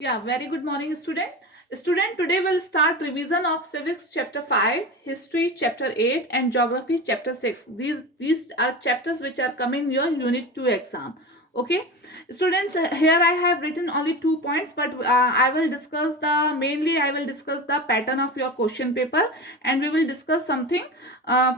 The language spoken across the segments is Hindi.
Yeah, very good morning, student. Student, today we'll start revision of civics chapter 5, history chapter 8, and geography chapter 6. These are chapters which are coming your unit 2 exam. Okay, students, here I have written only 2 points, but I will discuss the pattern of your question paper, and we will discuss something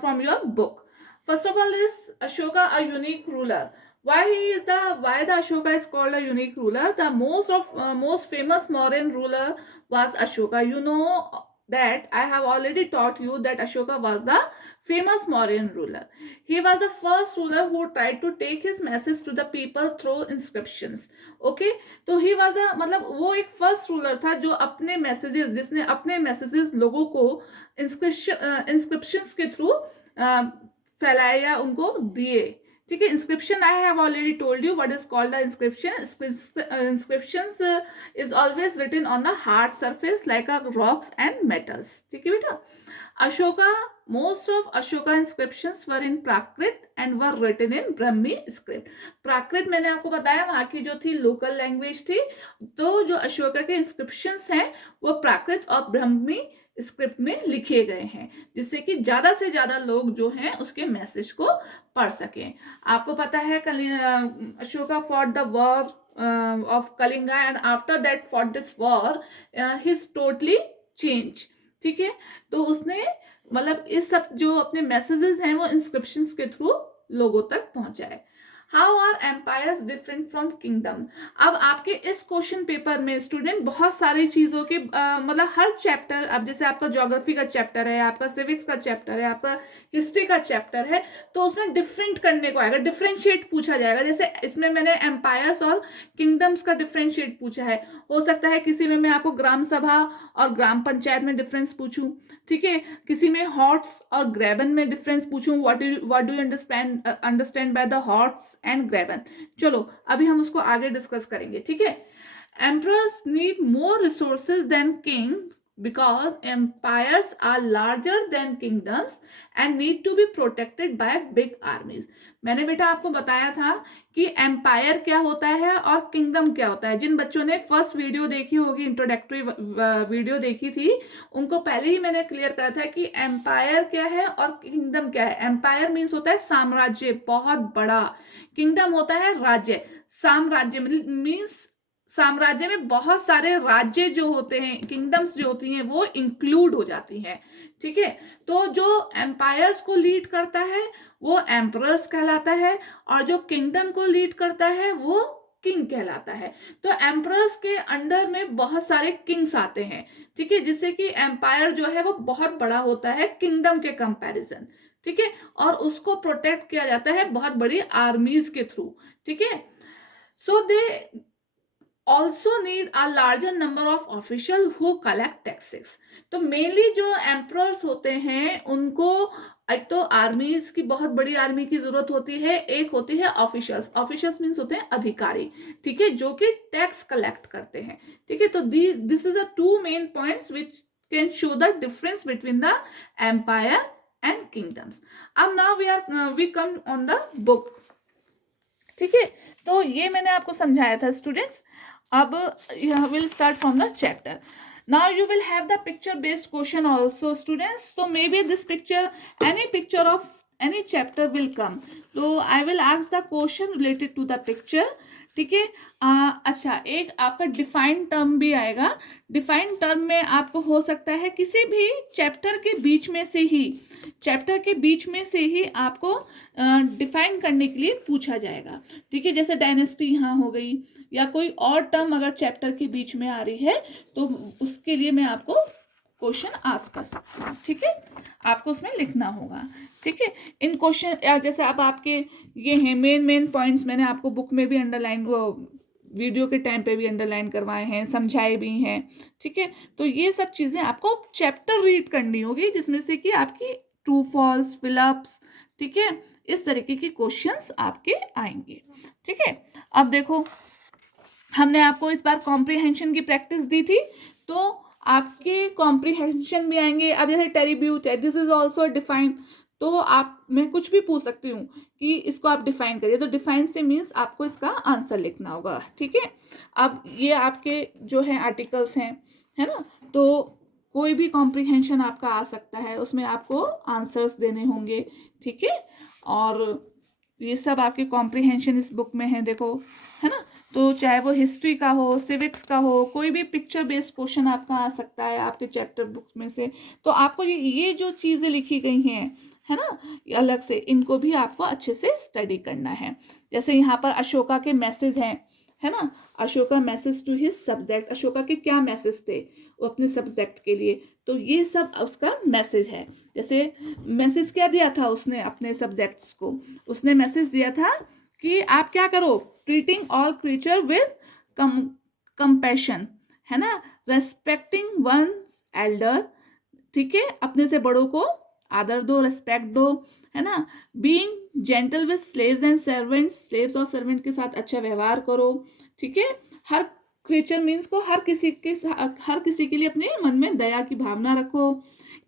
from your book. First of all, is Ashoka a unique ruler? Why the Ashoka is called a unique ruler? The most famous Mauryan ruler was Ashoka. You know that I have already taught you that Ashoka was the famous Mauryan ruler. He was the first ruler who tried to take his message to the people through inscriptions. Okay, तो he was a मतलब वो एक फर्स्ट रूलर था जो अपने मैसेजेस जिसने अपने मैसेजेस लोगों को इंस्क्रिप्शंस के थ्रू फैलाए या उनको दिए. ठीक है. Inscription I have already told you what is called the inscription. Inscriptions is always written on the hard surface like a rocks and metals. ठीक है बेटा. Ashoka most of Ashoka inscriptions were in Prakrit and were written in Brahmi script. प्राकृत मैंने आपको बताया वहां की जो थी लोकल लैंग्वेज थी. तो जो अशोका के इंस्क्रिप्शंस हैं वो प्राकृत और ब्रह्मी स्क्रिप्ट में लिखे गए हैं जिससे कि ज्यादा से ज्यादा लोग जो हैं उसके मैसेज को पढ़ सकें. आपको पता है Ashoka fought the war of Kalinga and after that fought this war his totally change. ठीक है. तो उसने मतलब इस सब जो अपने मैसेजेस हैं वो इंस्क्रिप्शंस के थ्रू लोगों तक पहुंचाए. How are empires different from kingdom. अब आपके इस क्वेश्चन पेपर में स्टूडेंट बहुत सारी चीजों के मतलब हर चैप्टर, अब जैसे आपका ज्योग्राफी का चैप्टर है, आपका सिविक्स का चैप्टर है, आपका हिस्ट्री का चैप्टर है, तो उसमें डिफरेंट करने को आएगा, डिफरेंशिएट पूछा जाएगा. जैसे इसमें मैंने एम्पायर्स और किंगडम्स का डिफरेंशिएट पूछा है. हो सकता है किसी में मैं आपको ग्राम सभा और ग्राम पंचायत में डिफरेंस पूछूं. ठीक है. किसी में हॉट्स और ग्रेबन में डिफरेंस पूछूं. What do you understand by the horsts and graben. चलो अभी हम उसको आगे डिस्कस करेंगे. ठीक है. Emperors need more resources than king because empires are larger than kingdoms and need to be protected by big armies. मैंने बेटा आपको बताया था कि एम्पायर क्या होता है और किंगडम क्या होता है. जिन बच्चों ने फर्स्ट वीडियो देखी होगी, इंट्रोडक्टरी वीडियो देखी थी, उनको पहले ही मैंने क्लियर करा था कि एम्पायर क्या है और किंगडम क्या है. एम्पायर मीन्स होता है साम्राज्य, बहुत बड़ा. किंगडम होता है राज्य. साम्राज्य मीन्स साम्राज्य में बहुत सारे राज्य जो होते हैं, किंगडम्स जो होती हैं वो इंक्लूड हो जाती हैं. ठीक है. तो जो एम्पायर्स को लीड करता है वो एम्परर्स कहलाता है और जो किंगडम को लीड करता है वो किंग कहलाता है. तो एम्परर्स के अंडर में बहुत सारे किंग्स आते हैं. ठीक है. जिससे कि एम्पायर जो है वो बहुत बड़ा होता है किंगडम के कंपैरिजन. ठीक है. और उसको प्रोटेक्ट किया जाता है बहुत बड़ी आर्मीज के थ्रू. ठीक है. सो दे also need a larger number of officials who collect taxes. तो मेनली जो एम्परर्स होते हैं उनको एक तो आर्मीज की, बहुत बड़ी आर्मी की जरूरत होती है. एक होती है ऑफिशियल्स. ऑफिशियल्स मीन्स होते हैं अधिकारी. ठीक है. जो कि टैक्स कलेक्ट करते हैं. ठीक है. तो this is the two main points which can show the difference between the empire and kingdoms. अब now we come on the book. ठीक है. तो ये मैंने आपको समझाया था स्टूडेंट्स. अब will start from the chapter. Now you will have the picture based question also students. So maybe this picture, any picture of any chapter will come. So I will ask the question related to the picture. ठीक है. अच्छा, एक आपका डिफाइंड टर्म भी आएगा. डिफाइंड टर्म में आपको हो सकता है किसी भी चैप्टर के बीच में से ही आपको डिफाइन करने के लिए पूछा जाएगा. ठीक है. जैसे डायनेस्टी यहाँ हो गई या कोई और टर्म अगर चैप्टर के बीच में आ रही है तो उसके लिए मैं आपको क्वेश्चन आस्क कर सकती हूँ. ठीक है. आपको उसमें लिखना होगा. ठीक है. इन क्वेश्चन जैसे अब आपके ये हैं मेन पॉइंट्स, मैंने आपको बुक में भी अंडरलाइन, वो वीडियो के टाइम पे भी अंडरलाइन करवाए हैं, समझाए भी हैं. ठीक है. तो ये सब चीज़ें आपको चैप्टर रीड करनी होगी जिसमें से कि आपकी ट्रू फॉल्स, फिलअप्स, ठीक है, इस तरीके के क्वेश्चंस आपके आएंगे. ठीक है. अब देखो, हमने आपको इस बार कॉम्प्रिहेंशन की प्रैक्टिस दी थी, तो आपके कॉम्प्रिहेंशन भी आएंगे. अब जैसे टेरिब्यूट है, दिस इज ऑल्सो डिफाइंड. तो आप मैं कुछ भी पूछ सकती हूँ कि इसको आप डिफाइन करिए, तो डिफाइन से मीन्स आपको इसका आंसर लिखना होगा, ठीक है। अब ये आपके जो है आर्टिकल्स हैं, है ना, तो कोई भी कॉम्प्रिहेंशन आपका आ सकता है, उसमें आपको आंसर्स देने होंगे, ठीक है। और ये सब आपके कॉम्प्रिहेंशन इस बुक में है, देखो, है ना। तो चाहे वो हिस्ट्री का हो, सिविक्स का हो, कोई भी पिक्चर बेस्ड क्वेश्चन आपका आ सकता है आपके चैप्टर बुक्स में से। तो आपको ये जो चीज़ें लिखी गई हैं, है ना, ये अलग से इनको भी आपको अच्छे से स्टडी करना है। जैसे यहाँ पर अशोका के मैसेज हैं, है ना, Ashoka message to his subject, Ashoka के क्या मैसेज थे वो अपने सब्जेक्ट के लिए, तो ये सब उसका मैसेज है। जैसे मैसेज क्या दिया था उसने अपने सब्जेक्ट्स को, उसने मैसेज दिया था कि आप क्या करो, treating all creature with compassion, है ना, रेस्पेक्टिंग वंस एल्डर, ठीक है, अपने से बड़ों को आदर दो, रेस्पेक्ट दो, है ना, being gentle with slaves and servants, slaves और सर्वेंट के साथ अच्छा व्यवहार करो, ठीक है। हर क्रीचर मीन्स को हर किसी के लिए अपने मन में दया की भावना रखो।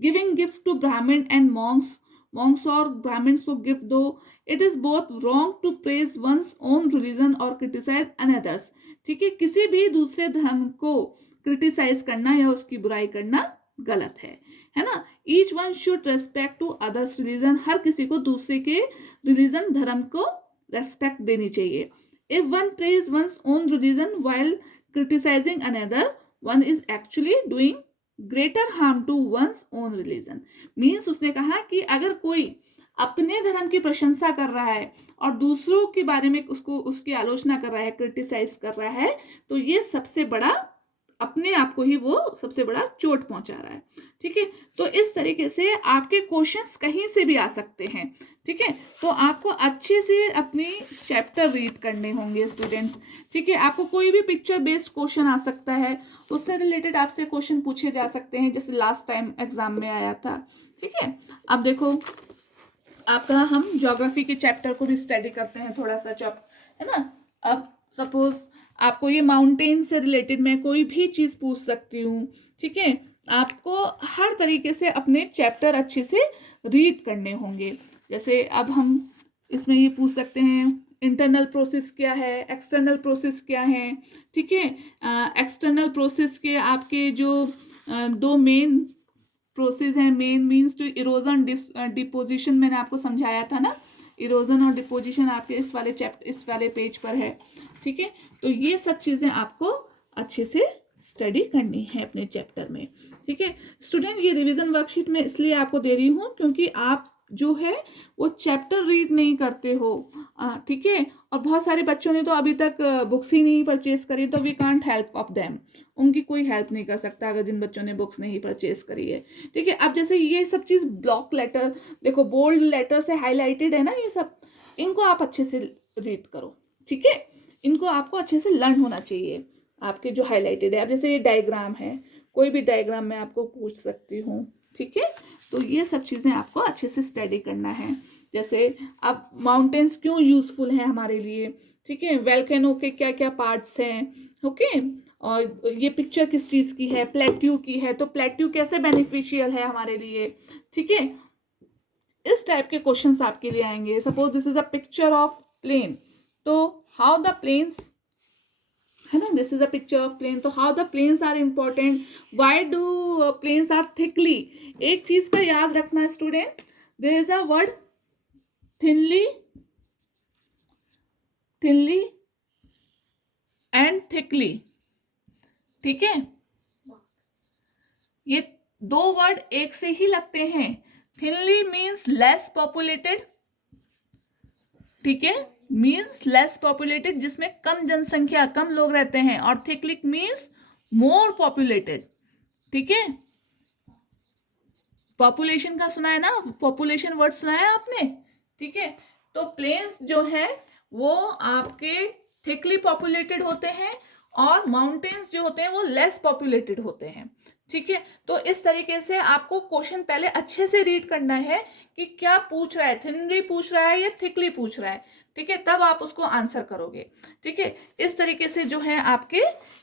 Giving gift to Brahmin and monks, monks और ब्राह्मण्स को गिफ्ट दो। It is both wrong to praise one's own religion और क्रिटिसाइज अनदर्स, ठीक है, किसी भी दूसरे धर्म को क्रिटिसाइज करना या उसकी बुराई करना गलत है ना। Each one should respect to others religion, हर किसी को दूसरे के रिलीजन धर्म को रेस्पेक्ट देनी चाहिए। If one praise one's own religion while criticising another, one is actually doing greater harm to one's own religion. Means उसने कहा कि अगर कोई अपने धर्म की प्रशंसा कर रहा है और दूसरों के बारे में उसकी आलोचना कर रहा है, क्रिटिसाइज कर रहा है, तो ये सबसे बड़ा, अपने आप को ही वो सबसे बड़ा चोट पहुंचा रहा है, ठीक है। तो इस तरीके से आपके क्वेश्चंस कहीं से भी आ सकते हैं, ठीक है। तो आपको अच्छे से अपनी चैप्टर रीड करने होंगे स्टूडेंट्स, ठीक है। आपको कोई भी पिक्चर बेस्ड क्वेश्चन आ सकता है, उससे रिलेटेड आपसे क्वेश्चन पूछे जा सकते हैं, जैसे लास्ट टाइम एग्जाम में आया था, ठीक है। अब देखो आपका हम ज्योग्राफी के चैप्टर को भी स्टडी करते हैं थोड़ा सा, है ना। अब सपोज आपको ये माउंटेन से रिलेटेड मैं कोई भी चीज़ पूछ सकती हूँ, ठीक है। आपको हर तरीके से अपने चैप्टर अच्छे से रीड करने होंगे। जैसे अब हम इसमें ये पूछ सकते हैं इंटरनल प्रोसेस क्या है, एक्सटर्नल प्रोसेस क्या है, ठीक है। एक्सटर्नल प्रोसेस के आपके जो दो मेन प्रोसेस है, मेन मीन्स जो इरोजन डिपोजिशन मैंने आपको समझाया था ना, इरोजन और डिपोजिशन आपके इस वाले पेज पर है, ठीक है। तो ये सब चीज़ें आपको अच्छे से स्टडी करनी है अपने चैप्टर में, ठीक है स्टूडेंट। ये रिवीजन वर्कशीट में इसलिए आपको दे रही हूँ क्योंकि आप जो है वो चैप्टर रीड नहीं करते हो, ठीक है। और बहुत सारे बच्चों ने तो अभी तक बुक्स ही नहीं परचेज करी, तो we can't help of them, उनकी कोई हेल्प नहीं कर सकता अगर जिन बच्चों ने बुक्स नहीं परचेज करी है, ठीक है। अब जैसे ये सब चीज़ ब्लॉक लेटर, देखो बोल्ड लेटर से हाईलाइटेड है ना, ये सब इनको आप अच्छे से रीड करो, ठीक है। इनको आपको अच्छे से लर्न होना चाहिए, आपके जो हाईलाइटेड है। अब जैसे ये डायग्राम है, कोई भी डायग्राम मैं आपको पूछ सकती हूँ, ठीक है। तो ये सब चीज़ें आपको अच्छे से स्टडी करना है। जैसे अब माउंटेन्स क्यों यूजफुल हैं हमारे लिए, ठीक है, वोल्केनो के क्या क्या पार्ट्स हैं, ओके। और ये पिक्चर किस चीज़ की है, प्लेट्यू की है, तो प्लेट्यू कैसे बेनिफिशियल है हमारे लिए, ठीक है। इस टाइप के क्वेश्चंस आपके लिए आएंगे। Suppose this is a picture of plane, तो हाउ द प्लेन्स, है ना, this is a picture of plane, तो how the planes are important, why do planes are thickly. एक चीज का याद रखना student, there is a word thinly, thinly and thickly, ठीक है। ये दो वर्ड एक से ही लगते हैं। थिनली मीन्स लेस पॉपुलेटेड, ठीक है, मीन्स लेस पॉपुलेटेड, जिसमें कम जनसंख्या, कम लोग रहते हैं, और थिकली मीन्स मोर पॉपुलेटेड, ठीक है। पॉपुलेशन का सुना है ना, पॉपुलेशन वर्ड सुना है आपने, ठीक है। तो प्लेन्स जो है वो आपके थिकली पॉपुलेटेड होते हैं, और माउंटेन्स जो होते हैं वो लेस पॉपुलेटेड होते हैं, ठीक है। तो इस तरीके से आपको क्वेश्चन पहले अच्छे से रीड करना है कि क्या पूछ रहा है, थिनली पूछ रहा है या थिकली पूछ रहा है, ठीक है, तब आप उसको आंसर करोगे, ठीक है। इस तरीके से जो है आपके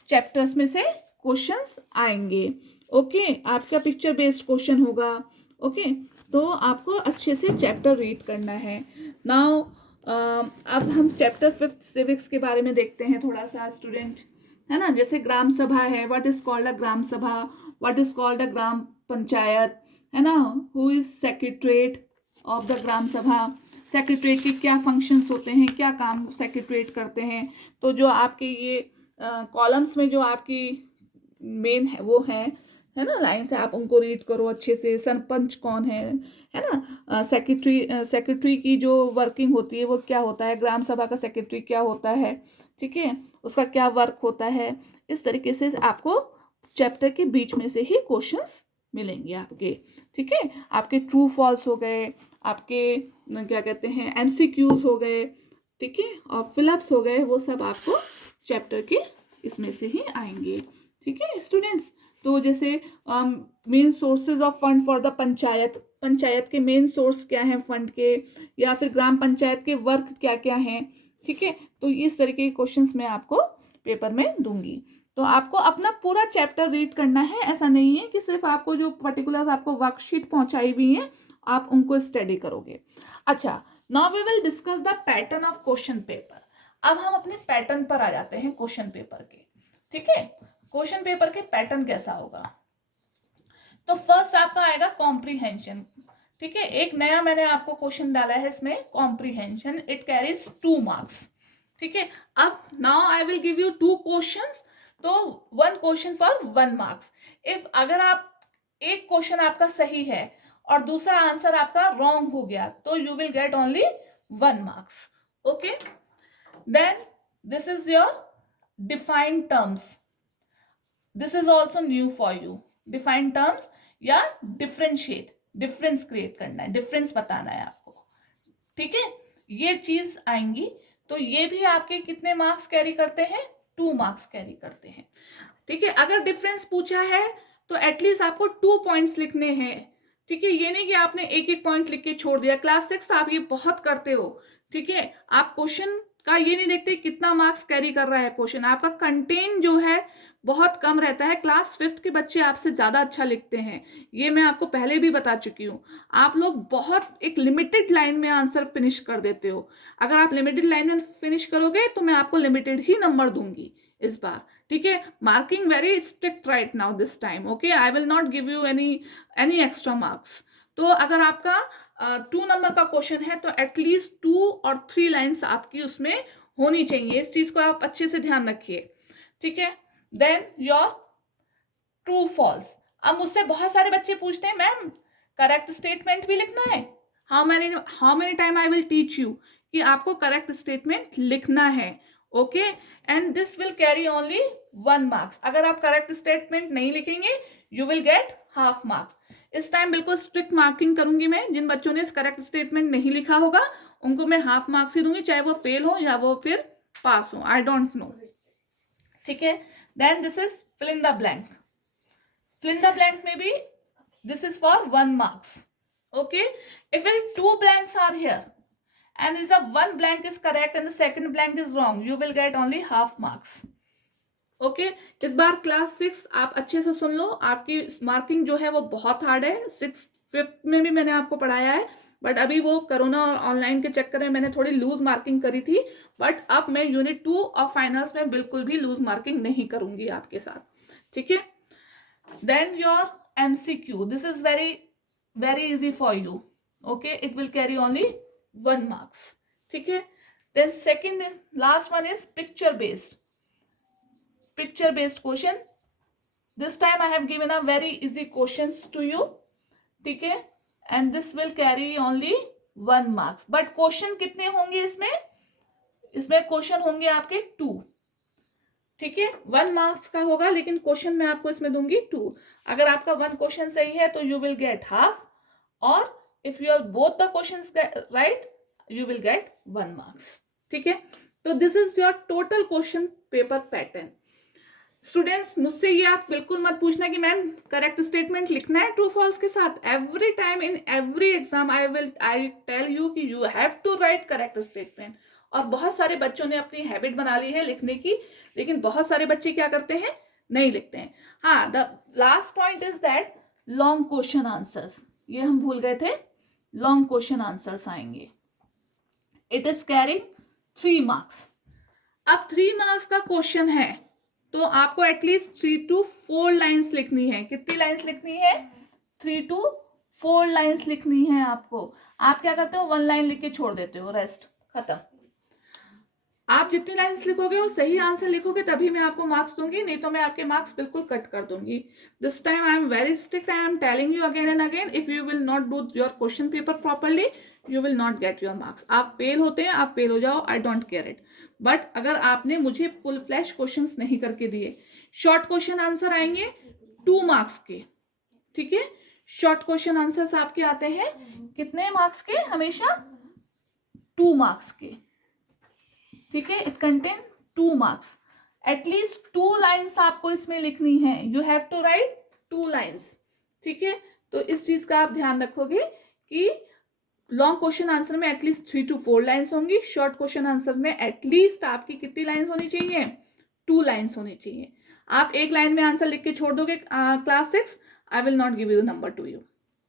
चैप्टर्स में से क्वेश्चंस आएंगे, ओके। आपका पिक्चर बेस्ड क्वेश्चन होगा, ओके, तो आपको अच्छे से चैप्टर रीड करना है। नाउ अब हम चैप्टर 5 सिविक्स के बारे में देखते हैं थोड़ा सा स्टूडेंट, है ना। जैसे ग्राम सभा है, what is called a gram sabha, what is called a gram panchayat, है ना। Who is secretariat of the gram sabha, secretariat के क्या फंक्शंस होते हैं, क्या काम सेक्रेटरीट करते हैं। तो जो आपके ये कॉलम्स में जो आपकी मेन है वो है ना, लाइन से आप उनको रीड करो अच्छे से। सरपंच कौन है ना। सेक्रेटरी की जो वर्किंग होती है वो क्या होता है, ग्राम सभा का सेक्रेटरी क्या होता है, ठीक है, उसका क्या वर्क होता है। इस तरीके से आपको चैप्टर के बीच में से ही क्वेश्चंस मिलेंगे आपके, ठीक है। आपके ट्रू फॉल्स हो गए, आपके क्या कहते हैं एमसीक्यूज हो गए, ठीक है, और फिलअप्स हो गए, वो सब आपको चैप्टर के इसमें से ही आएंगे, ठीक है स्टूडेंट्स। तो जैसे main sources of fund for the panchayat, panchayat के मेन सोर्स क्या हैं फंड के, या फिर ग्राम पंचायत के वर्क क्या क्या हैं, ठीक है। तो इस तरीके के क्वेश्चंस मैं आपको पेपर में दूंगी। तो आपको अपना पूरा चैप्टर रीड करना है, ऐसा नहीं है कि सिर्फ आपको जो पर्टिकुलर आपको वर्कशीट पहुंचाई हुई है आप उनको स्टडी करोगे। अच्छा, now we will discuss the pattern of question paper. अब हम अपने पैटर्न पर आ जाते हैं क्वेश्चन पेपर के, ठीक है। क्वेश्चन पेपर के पैटर्न कैसा होगा, तो फर्स्ट आपका आएगा कॉम्प्रीहेंशन, ठीक है। एक नया मैंने आपको क्वेश्चन डाला है इसमें, कॉम्प्रीहेंशन, इट कैरीज 2 मार्क्स, ठीक है। अब now I will give you 2 questions, तो 1 क्वेश्चन फॉर 1 मार्क्स। इफ अगर आप एक क्वेश्चन आपका सही है और दूसरा आंसर आपका रॉन्ग हो गया तो you will get only 1 marks, okay. Then this is your defined terms, this is also new for you. Defined terms या डिफरेंशिएट, डिफरेंस क्रिएट करना है, डिफरेंस बताना है आपको, ठीक है। ये चीज आएंगी, तो ये भी आपके कितने मार्क्स कैरी करते हैं, 2 मार्क्स कैरी करते हैं, ठीक है। अगर डिफरेंस पूछा है तो एटलीस्ट आपको 2 पॉइंट्स लिखने हैं, ठीक है। ये नहीं कि आपने एक एक पॉइंट लिख के छोड़ दिया। क्लास 6 आप ये बहुत करते हो, ठीक है। आप क्वेश्चन का ये नहीं देखते कितना मार्क्स कैरी कर रहा है क्वेश्चन, आपका कंटेंट जो है बहुत कम रहता है। क्लास 5 के बच्चे आपसे ज्यादा अच्छा लिखते हैं, ये मैं आपको पहले भी बता चुकी हूँ। आप लोग बहुत एक लिमिटेड लाइन में आंसर फिनिश कर देते हो। अगर आप लिमिटेड लाइन में फिनिश करोगे तो मैं आपको लिमिटेड ही नंबर दूंगी इस बार, ठीक है। Marking very strict right now this time, okay. I will not give you any extra marks. तो अगर आपका 2 नंबर का क्वेश्चन है तो एटलीस्ट 2 और 3 लाइन्स आपकी उसमें होनी चाहिए। इस चीज को आप अच्छे से ध्यान रखिए, ठीक है। Then your true false. अब मुझसे बहुत सारे बच्चे पूछते हैं मैम करेक्ट स्टेटमेंट भी लिखना है, how many time I will teach you कि आपको करेक्ट स्टेटमेंट लिखना है, okay. And this will carry only 1 marks. अगर आप करेक्ट स्टेटमेंट नहीं लिखेंगे you will get half marks. इस टाइम बिल्कुल स्ट्रिक्ट मार्किंग करूंगी मैं। जिन बच्चों ने करेक्ट स्टेटमेंट नहीं लिखा होगा उनको मैं हाफ मार्क्स ही दूंगी, चाहे वो फेल हो या वो फिर पास हो, आई डोंट नो, ठीक है। Then this is fill in the blank. fill in the blank may be, this is for 1 marks, okay। if 2 blanks are here and is a 1 blank is correct and the second blank is wrong, you will get only half marks, okay। इस बार क्लास 6 आप अच्छे से सुन लो, आपकी मार्किंग जो है वो बहुत हार्ड है। 6th 5th में भी मैंने आपको पढ़ाया है, बट अभी वो कोरोना और ऑनलाइन के चक्कर में मैंने थोड़ी लूज मार्किंग करी थी, बट अब मैं यूनिट 2 और फाइनल्स में बिल्कुल भी लूज मार्किंग नहीं करूंगी आपके साथ, ठीक है। Then your MCQ, this is very easy for you, okay। it will carry only 1 marks, ठीक है। Then second and last one is picture based question। this time I have given a very easy questions to you, ठीक है। and this will carry only 1 marks, but question कितने होंगे इसमें क्वेश्चन होंगे आपके 2, ठीक है। 1 मार्क्स का होगा लेकिन क्वेश्चन मैं आपको इसमें दूंगी 2। अगर आपका 1 क्वेश्चन सही है तो यू विल गेट हाफ, और if you are both the questions right you will get 1 marks, ठीक है। तो this is your total question paper pattern. Students मुझसे ये आप बिल्कुल मत पूछना कि मैम करेक्ट स्टेटमेंट लिखना है ट्रू फॉल्स के साथ। Every time in every exam I tell you कि you have to write correct statement. और बहुत सारे बच्चों ने अपनी हैबिट बना ली है लिखने की, लेकिन बहुत सारे बच्चे क्या करते हैं, नहीं लिखते हैं। हाँ, the last point is that long question answers, ये हम भूल गए थे, लॉन्ग क्वेश्चन आंसर्स आएंगे। It is carrying 3 marks. अब 3 मार्क्स का क्वेश्चन है तो आपको एटलीस्ट 3 to 4 लाइन्स लिखनी है। कितनी लाइन्स लिखनी है? 3 to 4 लाइन्स लिखनी है आपको। आप क्या करते हो, 1 लाइन लिख के छोड़ देते हो, रेस्ट खत्म। आप जितनी लाइन्स लिखोगे और सही आंसर लिखोगे तभी मैं आपको मार्क्स दूंगी, नहीं तो मैं आपके मार्क्स बिल्कुल कट कर दूंगी। This time I am very strict, I am telling you again and again, if you will not do your question paper properly you will not get your marks. आप फेल होते हैं, आप फेल हो जाओ, I don't care it. But अगर आपने मुझे फुल फ्लैश क्वेश्चन नहीं करके दिए, शॉर्ट क्वेश्चन आंसर आएंगे 2 मार्क्स के, ठीक है। शॉर्ट क्वेश्चन आंसर्स आपके आते हैं कितने मार्क्स के? हमेशा 2 मार्क्स के, ठीक है। It contain 2 marks. At least 2 lines आपको इसमें लिखनी है, you have to write 2 lines, ठीक है। तो इस चीज का आप ध्यान रखोगे कि लॉन्ग क्वेश्चन आंसर में एटलीस्ट 3 to 4 लाइन्स होंगी, शॉर्ट क्वेश्चन आंसर में एटलीस्ट आपकी कितनी लाइन्स होनी चाहिए? 2 लाइन्स होनी चाहिए। आप एक लाइन में आंसर लिख के छोड़ दोगे class 6, I will not give you number two you,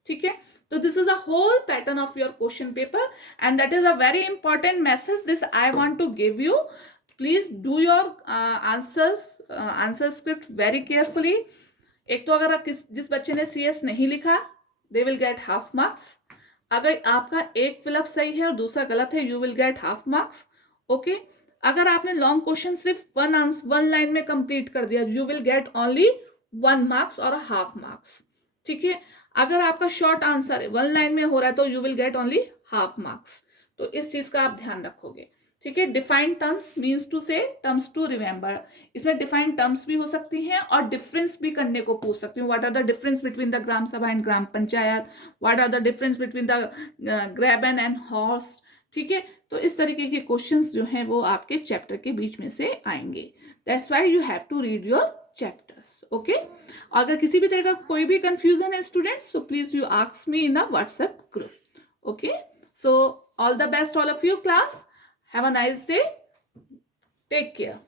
ठीक है। So this is a whole pattern of your question paper and that is a very important message this I want to give you. Please do your answer script very carefully. एक तो अगर जिस बच्चे ने CS नहीं लिखा they will get half marks. अगर आपका एक फिलअप सही है और दूसरा गलत है you will get half marks. Okay? अगर आपने लॉन्ग क्वेश्चन सिर्फ 1 लाइन में कंप्लीट कर दिया you will get only 1 marks और हाफ मार्क्स, ठीक है। अगर आपका शॉर्ट आंसर 1 लाइन में हो रहा है तो you will get only half marks. तो इस चीज का आप ध्यान रखोगे, ठीक है। डिफाइंड टर्म्स मीन्स टू से, टर्म्स टू रिमेंबर। इसमें डिफाइंड टर्म्स भी हो सकती हैं और डिफरेंस भी करने को पूछ सकती हूँ। What are the difference between the gram sabha and gram panchayat, what are the difference between the ग्रैबन एंड हॉर्स, ठीक है। तो इस तरीके के क्वेश्चंस जो हैं वो आपके चैप्टर के बीच में से आएंगे। That's why you have to read your chapters, okay. अगर किसी भी तरह का कोई भी कंफ्यूजन है students, so please you ask me in the WhatsApp group, okay. So all the best all of you class, have a nice day, take care.